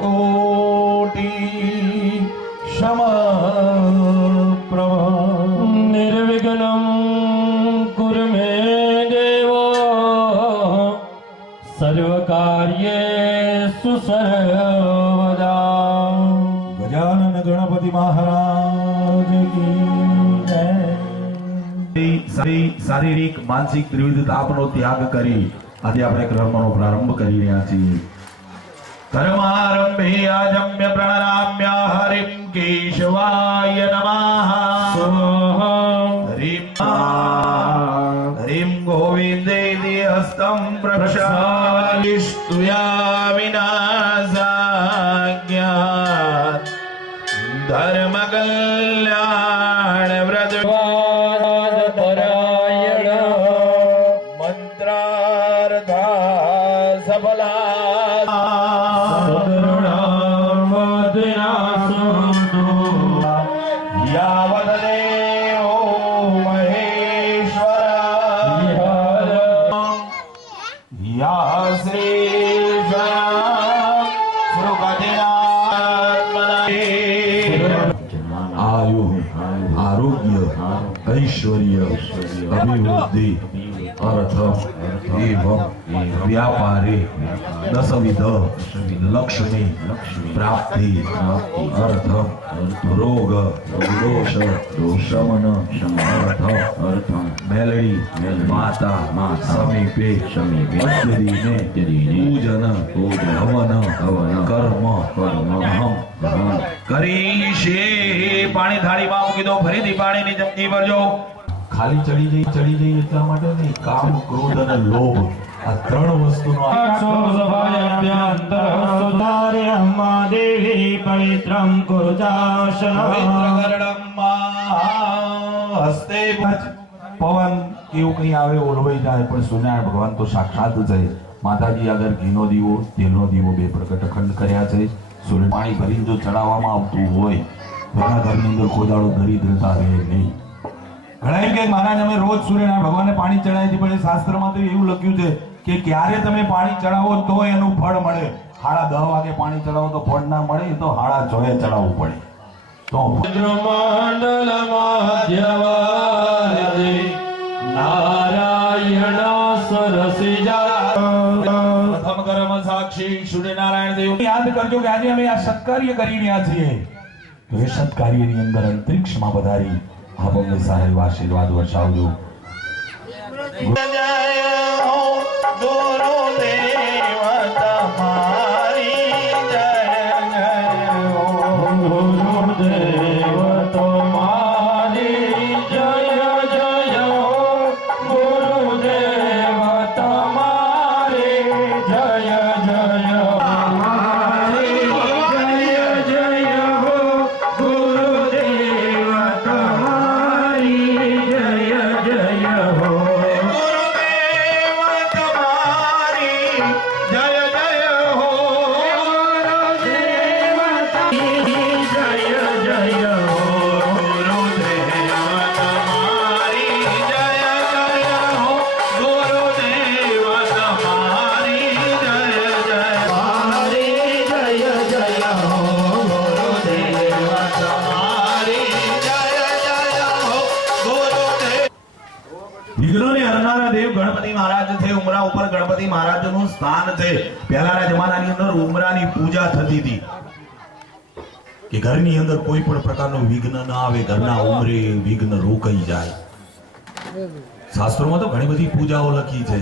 कोटि समप्रभ निर्विघ्नं कुरु मे देव सर्वकार्येषु सर्वदा। गजानन गणपति महाराज की जय। शारीरिक मानसिक त्रिविध तापनो त्याग करी આજે આપણે કર્મનો પ્રારંભ કરી રહ્યા છીએ। કર્મારંભે આજમ્ય પ્રણનામ્ય હરિમ કેશવાય નમઃ હરિમ હરિમ ગોવિંદે હસ્તમ પ્રક્ષાલિષ્ટુયા વિનાશાજ્ઞા ધર્મ કલ્યાણ વ્રત आयु आरोग्य ऐश्वर्य अभिवृद्धि अर्थ एवं व्यापारे दशविध लक्ष्मी प्राप्ति अर्थ रोग दोष शमन अर्थ मेलड़ी माता समीपे मध्यदीने पूजन हवन कर्म अहम કરીશે। પાણી થાળીમાં મૂકી દો, ફરીથી પાણીની ચમચી ભરજો। ખાલી ચડી જઈ એટલા માટે નહીં, કામ ક્રોધ અને લોભ આ ત્રણ વસ્તુનો દેવી પવિત્રમ હસ્તે પવન કેવું કઈ આવે ઓલવાઈ જાય, પણ સૂર્યનારાયણ ભગવાન તો સાક્ષાત છે। માતાજી આગળ ઘીનો દીવો તેલનો દીવો બે પ્રગટ અખંડ કર્યા છે। સૂર્ય પાણી ભરીને જો ચડાવવામાં આવતું હોય તો એના ઘરની અંદર કોદાળો દરિદ્રતા રહે નહીં। ઘણા એમ કે મહારાજ અમે રોજ સૂર્યનારાયણ ભગવાનને પાણી ચડાવીએ, પણ શાસ્ત્રમાં તો એવું લખ્યું છે કે ક્યારે તમે પાણી ચડાવો તો એનું ફળ મળે। 10:30 વાગે પાણી ચડાવો તો ફળ ના મળે, તો 6:30 ચડાવવું પડે તો નારાયણ સરસિજા પ્રથમ કર્મ સાક્ષી સૂર્યનારાયણ દેવ યાદ કરજો કે આજે અમે આ સત્કાર્ય કરી રહ્યા છીએ, તો એ સત્કાર્યની અંદર અંતરિક્ષમાં પધારી આપ અમને સારા એવા આશીર્વાદ વર્ષાવજો। વિઘ્નોને હરનારા દેવ ગણપતિ મહારાજ છે। ઉમરા ઉપર ગણપતિ મહારાજનું સ્થાન છે। પહેલાના જમાનાની અંદર ઉમરાની પૂજા થતી હતી કે ઘરની અંદર કોઈ પણ પ્રકારનું વિઘ્ન ન આવે, ઘરના ઉમરે વિઘ્ન રોકાઈ જાય। શાસ્ત્રોમાં તો ઘણી બધી પૂજાઓ લખી છે।